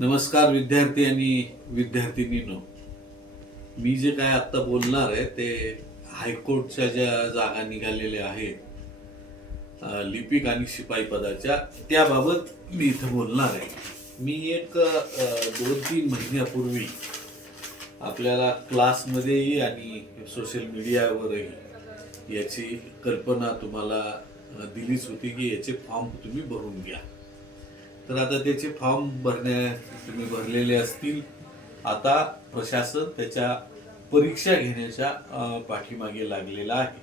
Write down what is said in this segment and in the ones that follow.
नमस्कार विद्यार्थी आणि विद्यार्थिनींनो. मी जे काय आता बोलणार आहे ते हायकोर्टच्या ज्या जागा निघालेल्या आहेत लिपिक आणि शिपाई पदाच्या, त्याबाबत मी इथं बोलणार आहे. मी एक 2-3 महिन्यापूर्वी आपल्याला क्लासमध्येही आणि सोशल मीडियावरही याची कल्पना तुम्हाला दिलीच होती की याचे फॉर्म तुम्ही भरून घ्या. तर आता त्याचे फॉर्म तुम्ही भरलेले असतील. आता प्रशासन त्याच्या परीक्षा घेण्याच्या पाठीमागे लागलेला आहे.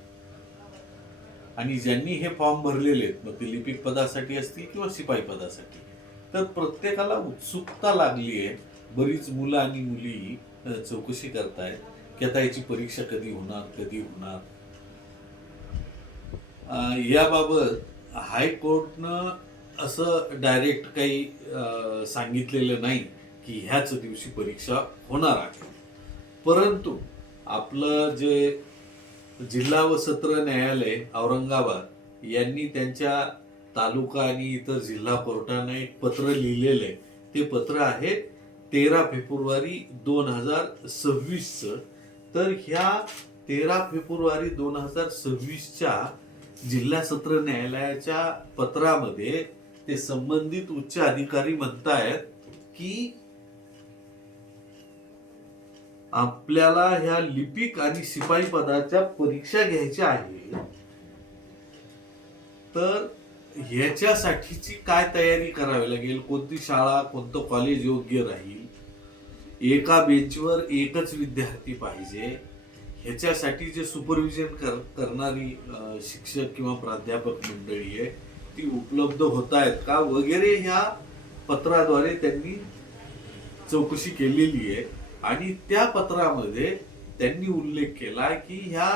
आणि ज्यांनी हे फॉर्म भरलेले आहेत, मग ते लिपिक पदासाठी असतील किंवा शिपाई पदासाठी, तर प्रत्येकाला उत्सुकता लागली आहे. बरीच मुलं आणि मुली चौकशी करतायत की आता याची परीक्षा कधी होणार. याबाबत हायकोर्टनं असं डायरेक्ट काही सांगितलेलं नाही की ह्याच दिवशी परीक्षा होणार आहे. परंतु आपलं जे जिल्हा व सत्र न्यायालय औरंगाबाद यांनी त्यांच्या तालुका आणि इतर जिल्हा कोर्टाने एक पत्र लिहिलेलं आहे. ते पत्र आहे 13 फेब्रुवारी 2026चं. तर ह्या 13 फेब्रुवारी 2026च्या जिल्हा सत्र न्यायालयाच्या पत्रामध्ये ते संबंधित उच्च अधिकारी म्हणतायत की आपल्याला ह्या लिपिक आणि शिपाई पदाच्या परीक्षा घ्यायच्या आहे. तर ह्याच्यासाठीची काय तयारी करावी लागेल, कोणती शाळा कोणतं कॉलेज योग्य राहील, एका बेंचवर एकच विद्यार्थी पाहिजे, ह्याच्यासाठी जे सुपरविजन करणारी शिक्षक किंवा प्राध्यापक मंडळी आहे ती उपलब्ध होत आहेत का वगैरे ह्या पत्राद्वारे त्यांनी चौकशी केलेली आहे. आणि त्या पत्रामध्ये त्यांनी उल्लेख केला की ह्या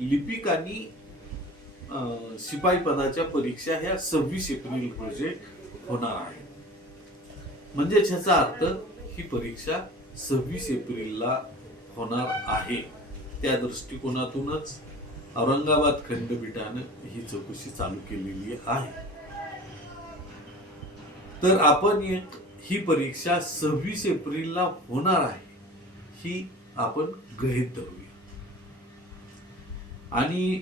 लिपिक आणि शिपाई पदाच्या परीक्षा ह्या 26 एप्रिल रोजी होणार आहे. म्हणजे ह्याचा अर्थ ही परीक्षा 26 एप्रिलला होणार आहे. त्या दृष्टिकोनातूनच औरंगाबाद खंडपीठानं ही चौकशी चालू केलेली आहे. तर आपण ही परीक्षा 26 एप्रिलला होणार आहे ही आपण गृहीत धरूया. आणि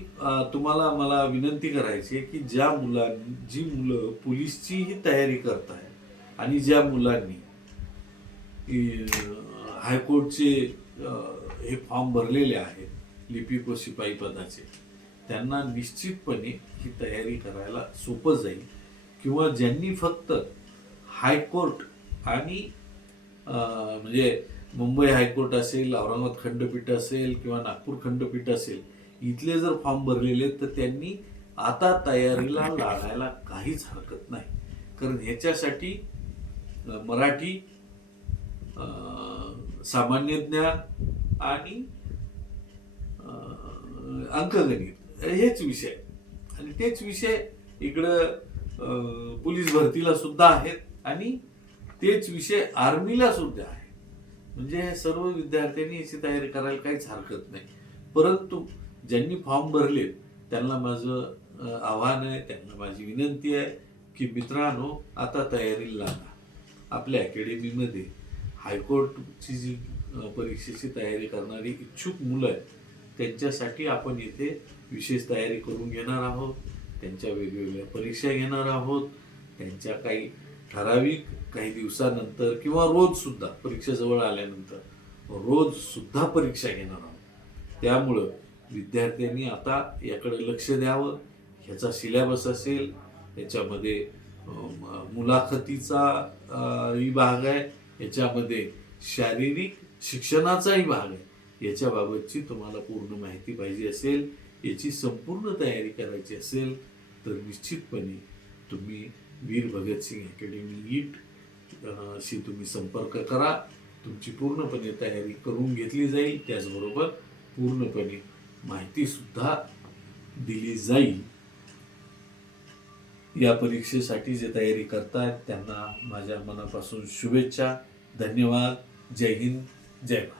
तुम्हाला मला विनंती करायची आहे की जी मुलं पोलीसचीही तयारी करतायत आणि ज्या मुलांनी हायकोर्टचे हे फॉर्म भरलेले आहेत लिपिक व शिपाई पदाचे, त्यांना निश्चितपणे ही तयारी करायला सोपं जाईल. किंवा ज्यांनी फक्त हायकोर्ट आणि म्हणजे मुंबई हायकोर्ट असेल, औरंगाबाद खंडपीठ असेल किंवा नागपूर खंडपीठ असेल, इथले जर फॉर्म भरलेले तर त्यांनी आता तयारीला लागायला काहीच हरकत नाही. कारण ह्याच्यासाठी मराठी, सामान्य ज्ञान आणि अंकगणित हेच विषय, आणि तेच विषय इकडं पोलीस भरतीला सुद्धा आहेत आणि तेच विषय आर्मीला सुद्धा आहे. म्हणजे सर्व विद्यार्थ्यांनी याची तयारी करायला काहीच हरकत नाही. परंतु ज्यांनी फॉर्म भरले त्यांना माझं आव्हान आहे, त्यांना माझी विनंती आहे की मित्रांनो, आता तयारीला लागा. आपल्या अकॅडमीमध्ये हायकोर्टची जी परीक्षेची तयारी करणारी इच्छुक मुलं आहेत त्यांच्यासाठी आपण येथे विशेष तयारी करून घेणार आहोत. त्यांच्या वेगवेगळ्या परीक्षा घेणार आहोत. त्यांच्या काही ठराविक काही दिवसानंतर किंवा रोज सुद्धा परीक्षा जवळ आल्यानंतर रोज सुद्धा परीक्षा घेणार आहोत. त्यामुळं विद्यार्थ्यांनी आता याकडे लक्ष द्यावं. ह्याचा सिलेबस असेल, ह्याच्यामध्ये मुलाखतीचा भाग आहे, ह्याच्यामध्ये शारीरिक शिक्षणाचाही भाग आहे. याच्याबाबतची तुम्हाला पूर्ण माहिती पाहिजे असेल, याची संपूर्ण तयारी करायची असेल तर निश्चितपणे तुम्ही वीर भगतसिंग अकॅडमी ईट शी तुम्ही संपर्क करा. तुमची पूर्णपणे तयारी करून घेतली जाईल. त्याचबरोबर पूर्णपणे माहिती सुद्धा दिली जाईल. या परीक्षेसाठी जे तयारी करतायत त्यांना माझ्या मनापासून शुभेच्छा. धन्यवाद. जय हिंद, जय भारत.